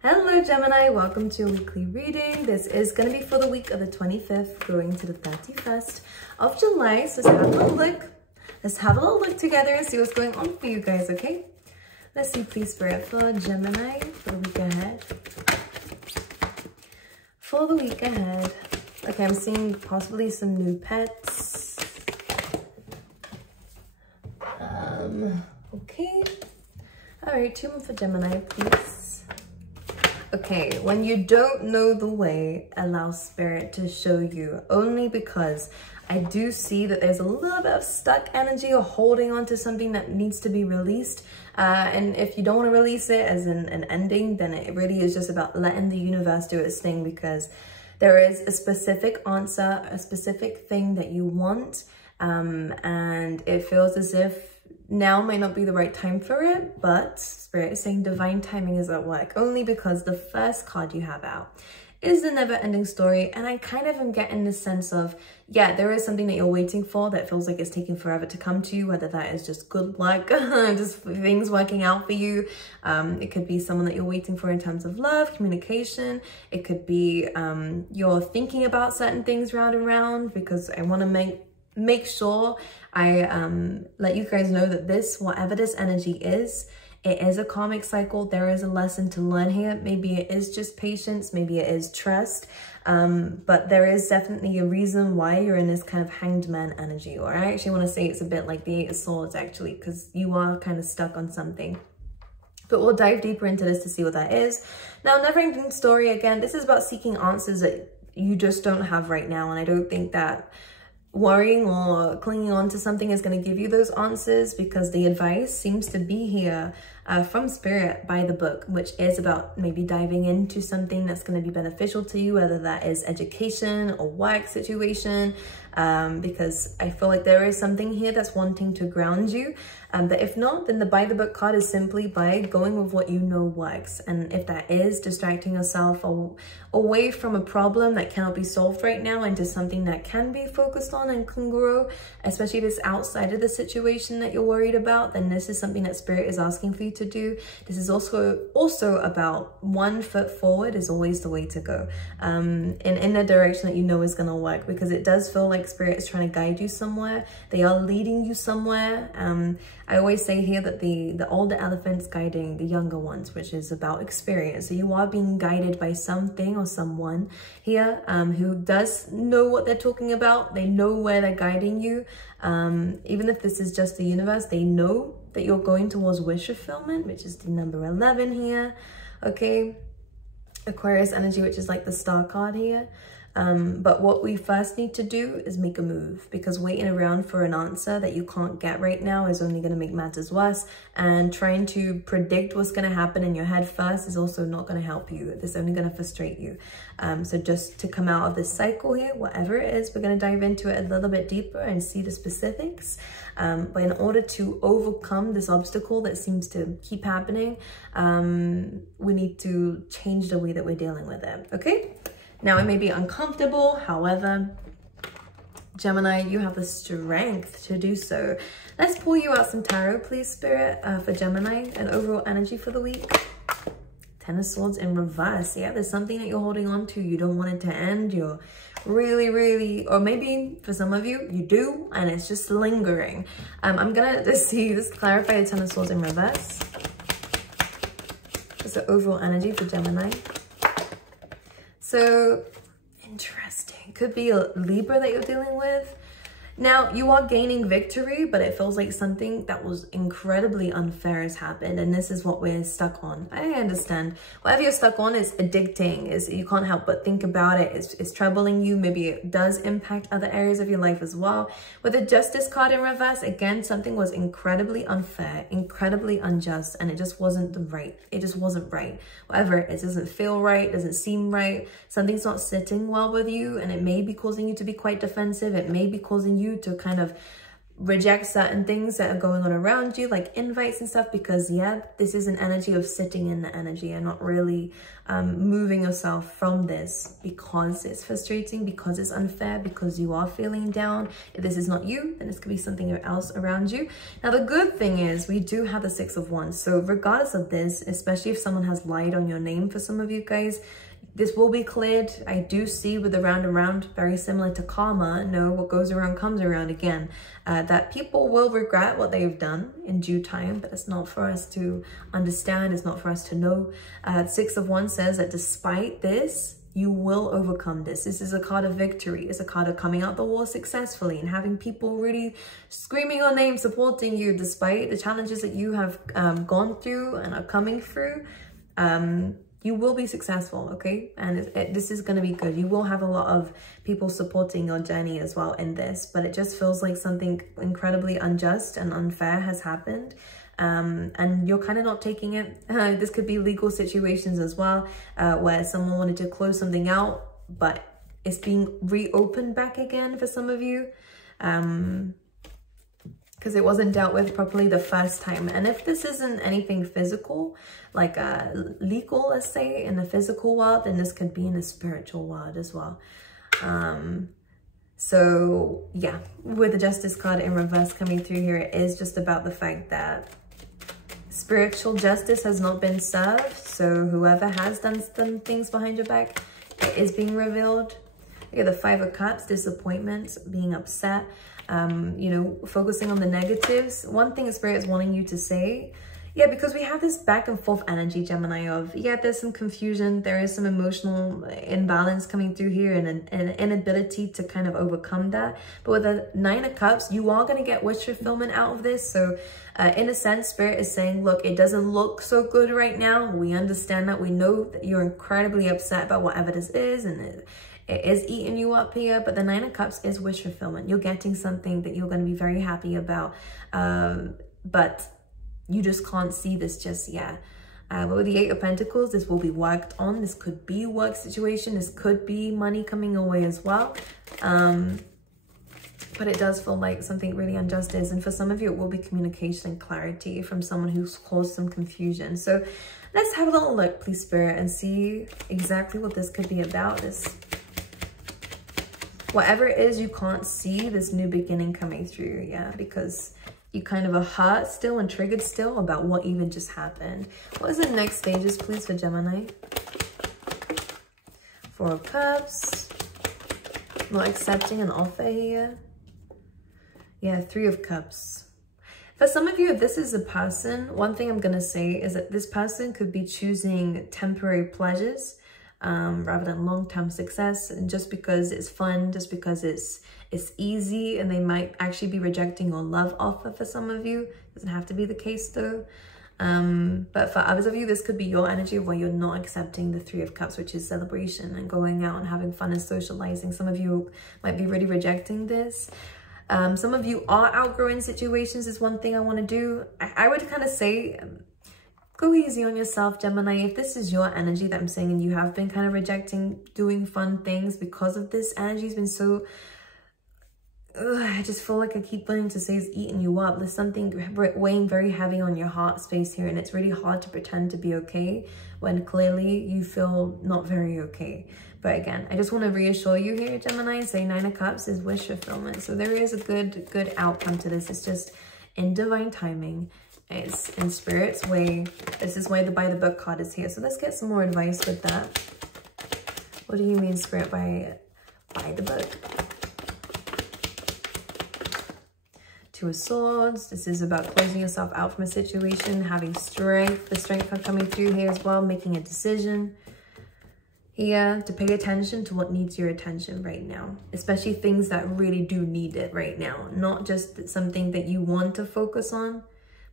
Hello Gemini, welcome to your weekly reading. This is going to be for the week of the 25th going to the 31st of July. So let's have a little look. Let's have a little look together and see what's going on for you guys, okay? Let's see, please, Spirit, for Gemini for the week ahead. For the week ahead. Okay, I'm seeing possibly some new pets. Okay. All right, 2 more for Gemini, please. Okay, when you don't know the way, allow Spirit to show you, only because I do see that there's a little bit of stuck energy or holding on to something that needs to be released. And if you don't want to release it as an ending, then it really is just about letting the universe do its thing, because there is a specific answer, a specific thing that you want. And it feels as if now might not be the right time for it, but Spirit is saying divine timing is at work, only because the first card you have out is the never-ending story. And I kind of am getting the sense of, yeah, there is something that you're waiting for that feels like it's taking forever to come to you, whether that is just good luck, just things working out for you. It could be someone that you're waiting for in terms of love, communication. It could be you're thinking about certain things round and round, because I want to make sure I let you guys know that this, whatever this energy is, it is a karmic cycle. There is a lesson to learn here. Maybe it is just patience, maybe it is trust, but there is definitely a reason why you're in this kind of hanged man energy. Or I actually want to say it's a bit like the 8 of Swords, actually, because you are kind of stuck on something. But we'll dive deeper into this to see what that is. Now, never-ending story, again, this is about seeking answers that you just don't have right now. And I don't think that worrying or clinging on to something is going to give you those answers, because the advice seems to be here from Spirit by the book, which is about maybe diving into something that's going to be beneficial to you, whether that is education or work situation, because I feel like there is something here that's wanting to ground you. But if not, then the by the book card is simply by going with what you know works. And if that is distracting yourself away from a problem that cannot be solved right now into something that can be focused on and can grow, especially if it's outside of the situation that you're worried about, then this is something that Spirit is asking for you to do. This is also about 1 foot forward is always the way to go, in the direction that you know is going to work, because it does feel like Spirit is trying to guide you somewhere. They are leading you somewhere. I always say here that the older elephant's guiding the younger ones, which is about experience. So you are being guided by something or someone here who does know what they're talking about. They know where they're guiding you. Even if this is just the universe, they know that you're going towards wish fulfillment, which is the number 11 here. Okay, Aquarius energy, which is like the star card here. But what we first need to do is make a move, because waiting around for an answer that you can't get right now is only going to make matters worse. And trying to predict what's going to happen in your head first is also not going to help you. It's only going to frustrate you. So just to come out of this cycle here, whatever it is, we're going to dive into it a little bit deeper and see the specifics. But in order to overcome this obstacle that seems to keep happening, we need to change the way that we're dealing with it. Okay? Now, it may be uncomfortable, however, Gemini, you have the strength to do so. Let's pull you out some tarot, please, Spirit, for Gemini, and overall energy for the week. 10 of Swords in reverse. Yeah, there's something that you're holding on to. You don't want it to end. You're really, or maybe for some of you, you do, and it's just lingering. I'm going to just clarify the 10 of Swords in reverse. Just the overall energy for Gemini. So, interesting. Could be a Libra that you're dealing with. Now, you are gaining victory, but it feels like something that was incredibly unfair has happened, and this is what we're stuck on. I understand. Whatever you're stuck on is addicting. You can't help but think about it. It's troubling you. Maybe it does impact other areas of your life as well. With the Justice card in reverse, again, something was incredibly unfair, incredibly unjust, and it just wasn't right. It just wasn't right. Whatever it is, doesn't feel right, doesn't seem right. Something's not sitting well with you, and it may be causing you to be quite defensive. It may be causing you to kind of reject certain things that are going on around you, like invites and stuff, because yeah, this is an energy of sitting in the energy and not really moving yourself from this, because it's frustrating, because it's unfair, because you are feeling down. If this is not you, then this could be something else around you. Now the good thing is we do have the Six of Wands, so regardless of this, especially if someone has lied on your name, for some of you guys, this will be cleared. I do see with the round and round, very similar to karma. No, what goes around comes around again. That people will regret what they've done in due time, but it's not for us to understand. It's not for us to know. Six of Wands says that despite this, you will overcome this. This is a card of victory. It's a card of coming out the war successfully and having people really screaming your name, supporting you despite the challenges that you have gone through and are coming through. You will be successful, okay? And this is going to be good. You will have a lot of people supporting your journey as well in this, but it just feels like something incredibly unjust and unfair has happened. And you're kind of not taking it. This could be legal situations as well, where someone wanted to close something out, but it's being reopened back again for some of you. Because it wasn't dealt with properly the first time. And if this isn't anything physical, like legal, let's say, in the physical world, then this could be in the spiritual world as well. So yeah, with the Justice card in reverse coming through here, it is just about the fact that spiritual justice has not been served. So whoever has done some things behind your back, it is being revealed. You get the Five of Cups, disappointment, being upset. You know, focusing on the negatives. One thing Spirit is wanting you to say, yeah, because we have this back and forth energy, Gemini, of, yeah, there's some confusion, there is some emotional imbalance coming through here, and an inability to kind of overcome that. But with the Nine of Cups, you are going to get wish fulfillment out of this. So in a sense, Spirit is saying, look, it doesn't look so good right now. We understand that. We know that you're incredibly upset about whatever this is, and it is eating you up here, but the Nine of Cups is wish fulfillment. You're getting something that you're going to be very happy about, but you just can't see this just yet. But with the Eight of Pentacles, this will be worked on. This could be a work situation. This could be money coming away as well. But it does feel like something really unjust is. And for some of you, it will be communication and clarity from someone who's caused some confusion. So let's have a little look, please, Spirit, and see exactly what this could be about. Whatever it is, you can't see this new beginning coming through, yeah, because you kind of are hurt still and triggered still about what even just happened. What is the next stages, please, for Gemini? Four of Cups. Not accepting an offer here. Yeah, Three of Cups. For some of you, if this is a person, one thing I'm going to say is that this person could be choosing temporary pleasures rather than long-term success, and just because it's fun, just because it's easy, and they might actually be rejecting your love offer for some of you. Doesn't have to be the case though. But for others of you, this could be your energy where you're not accepting the Three of Cups, which is celebration and going out and having fun and socializing. Some of you might be really rejecting this. Some of you are outgrowing situations is one thing I want to do. I would kind of say, go easy on yourself, Gemini. If this is your energy that I'm saying, and you have been kind of rejecting doing fun things because of this energy has been so, I just feel like I keep wanting to say it's eating you up. There's something weighing very heavy on your heart space here, and it's really hard to pretend to be okay when clearly you feel not very okay. But again, I just want to reassure you here, Gemini, say Nine of Cups is wish fulfillment. So there is a good outcome to this. It's just in divine timing. It's in Spirit's way. This is why the By the Book card is here. So let's get some more advice with that. What do you mean, Spirit, by the book? Two of Swords. This is about closing yourself out from a situation, having strength. The strength card coming through here as well, making a decision. Here, to pay attention to what needs your attention right now, especially things that really do need it right now. Not just something that you want to focus on,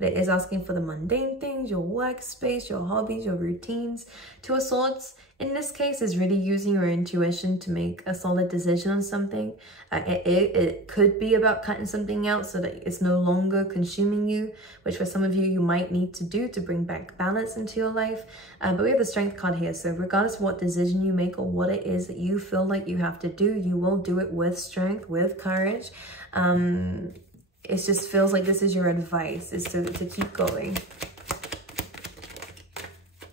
but it is asking for the mundane things, your workspace, your hobbies, your routines. Two of Swords, in this case, is really using your intuition to make a solid decision on something. It could be about cutting something out so that it's no longer consuming you, which for some of you, you might need to do to bring back balance into your life. But we have the Strength card here. So regardless of what decision you make or what it is that you feel like you have to do, you will do it with strength, with courage. It just feels like this is your advice, is to keep going.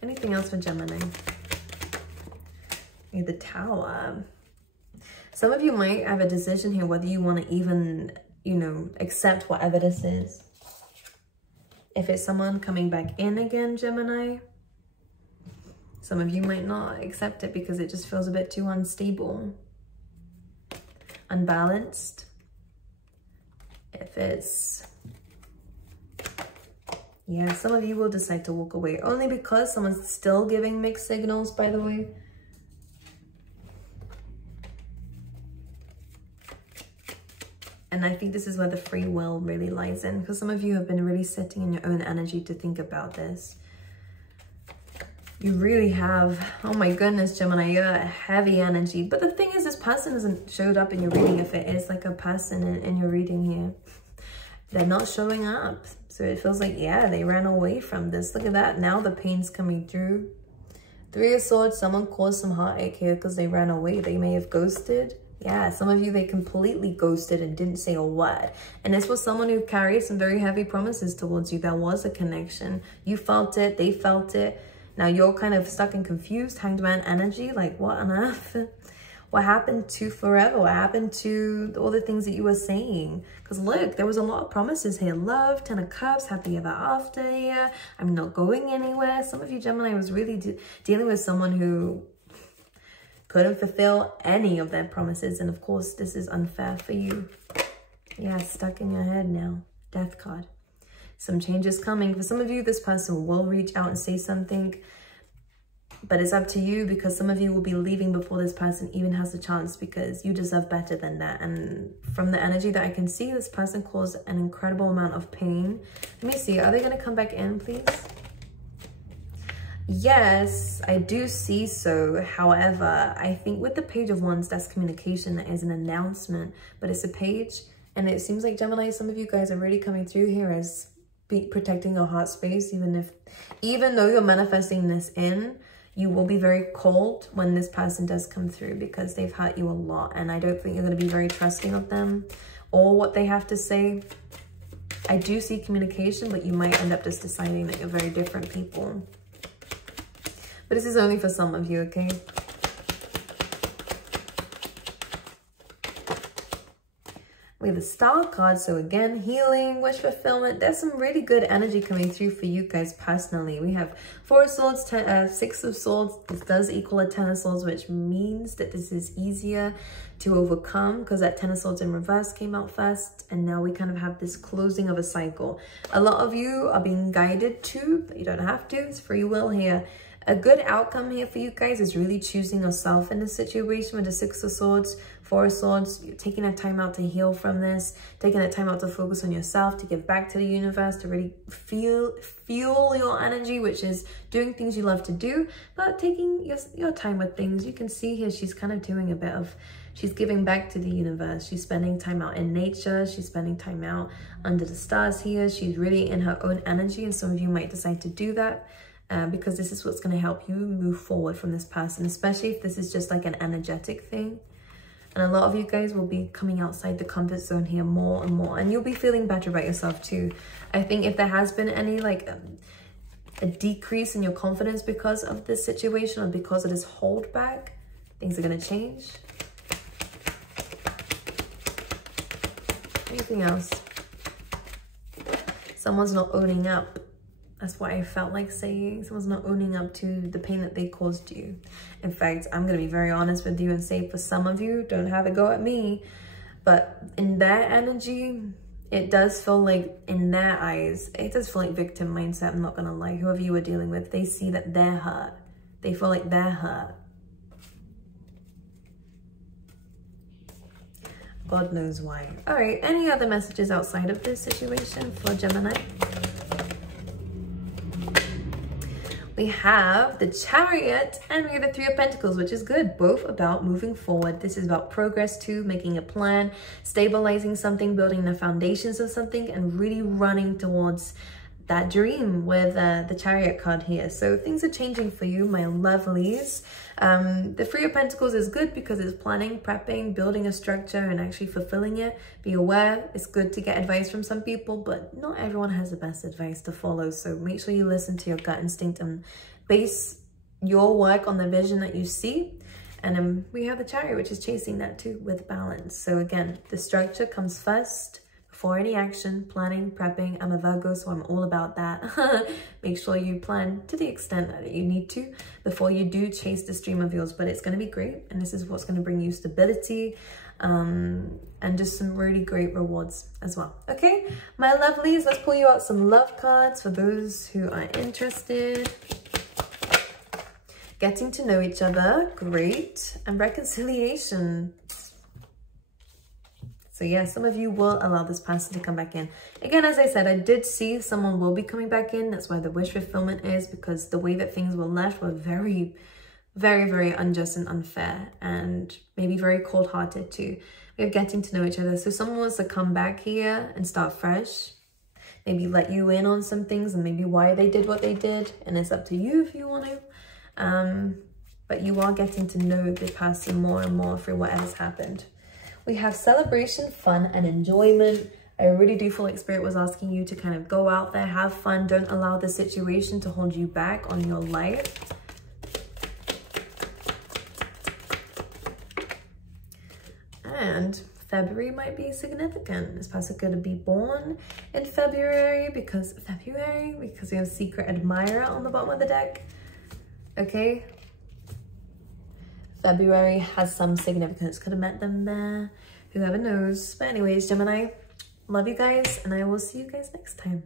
Anything else for Gemini? The Tower. Some of you might have a decision here whether you want to even, you know, accept whatever this is. If it's someone coming back in again, Gemini, some of you might not accept it because it just feels a bit too unstable, unbalanced. If it's, yeah, some of you will decide to walk away only because someone's still giving mixed signals, by the way. And I think this is where the free will really lies in, because some of you have been really sitting in your own energy to think about this. You really have, oh my goodness, Gemini, you're a heavy energy. But the thing is, this person hasn't showed up in your reading. If it is like a person in your reading here, they're not showing up. So it feels like, yeah, they ran away from this. Look at that. Now the pain's coming through. Three of Swords, someone caused some heartache here because they ran away. They may have ghosted. Yeah, some of you, they completely ghosted and didn't say a word. And this was someone who carried some very heavy promises towards you. There was a connection. You felt it. They felt it. Now you're kind of stuck and confused. Hanged Man energy. Like, what on earth? What happened to forever? What happened to all the things that you were saying? Because look, there was a lot of promises here. Love, 10 of Cups, happy ever after here. I'm not going anywhere. Some of you, Gemini, was really dealing with someone who couldn't fulfill any of their promises. And of course, this is unfair for you. Yeah, stuck in your head now. Death card. Some changes coming. For some of you, this person will reach out and say something. But it's up to you, because some of you will be leaving before this person even has a chance, because you deserve better than that. And from the energy that I can see, this person caused an incredible amount of pain. Let me see. Are they going to come back in, please? Yes, I do see so. However, I think with the Page of Wands, that's communication. That is an announcement, but it's a page. And it seems like, Gemini, some of you guys are really coming through here as protecting your heart space. Even though you're manifesting this in, you will be very cold when this person does come through, because they've hurt you a lot. And I don't think you're going to be very trusting of them or what they have to say. I do see communication, but you might end up just deciding that you're very different people. But this is only for some of you, okay? We have the Star card. So again, healing, wish fulfillment. There's some really good energy coming through for you guys personally. We have 4 of Swords, 6 of Swords. This does equal a 10 of Swords, which means that this is easier to overcome, because that 10 of Swords in reverse came out first. And now we kind of have this closing of a cycle. A lot of you are being guided to, but you don't have to. It's free will here. A good outcome here for you guys is really choosing yourself in this situation with the 6 of Swords, 4 of Swords. You're taking that time out to heal from this, taking that time out to focus on yourself, to give back to the universe, to really fuel your energy, which is doing things you love to do, but taking your time with things. You can see here she's kind of doing a bit of, she's giving back to the universe. She's spending time out in nature. She's spending time out under the stars here. She's really in her own energy, and some of you might decide to do that. Because this is what's going to help you move forward from this person, especially if this is just like an energetic thing. And a lot of you guys will be coming outside the comfort zone here more and more, and you'll be feeling better about yourself too. I think if there has been any like a decrease in your confidence because of this situation or because of this holdback, things are going to change. Anything else? Someone's not owning up. That's what I felt like saying. Someone's not owning up to the pain that they caused you. In fact, I'm going to be very honest with you and say, for some of you, don't have a go at me, but in their energy, it does feel like, in their eyes, it does feel like victim mindset. I'm not going to lie. Whoever you were dealing with, they see that they're hurt. They feel like they're hurt. God knows why. All right. Any other messages outside of this situation for Gemini? We have the Chariot and we have the 3 of Pentacles, which is good. Both about moving forward. This is about progress too, making a plan, stabilizing something, building the foundations of something, and really running towards that dream with the Chariot card here. So things are changing for you, my lovelies. The Three of Pentacles is good because it's planning, prepping, building a structure and actually fulfilling it. Be aware, it's good to get advice from some people, but not everyone has the best advice to follow. So make sure you listen to your gut instinct and base your work on the vision that you see. And we have the Chariot, which is chasing that too with balance. So again, the structure comes first. For any action, planning, prepping. I'm a Virgo, so I'm all about that. Make sure you plan to the extent that you need to before you do chase this dream of yours, but it's going to be great. And this is what's going to bring you stability and just some really great rewards as well. Okay, my lovelies, let's pull you out some love cards for those who are interested. Getting to know each other, great. And reconciliation. So yeah, some of you will allow this person to come back in. Again, as I said, I did see someone will be coming back in. That's why the wish fulfillment is, because the way that things were left were very, very, very unjust and unfair, and maybe very cold-hearted too. We're getting to know each other. So someone wants to come back here and start fresh. Maybe let you in on some things and maybe why they did what they did. And it's up to you if you want to. But you are getting to know the person more and more through whatever's happened. We have celebration, fun, and enjoyment. I really do feel like Spirit was asking you to kind of go out there, have fun. Don't allow the situation to hold you back on your life. And February might be significant. This person could be born in February because we have Secret Admirer on the bottom of the deck. Okay. February has some significance. Could have met them there. Whoever knows. But anyways, Gemini, love you guys, and I will see you guys next time.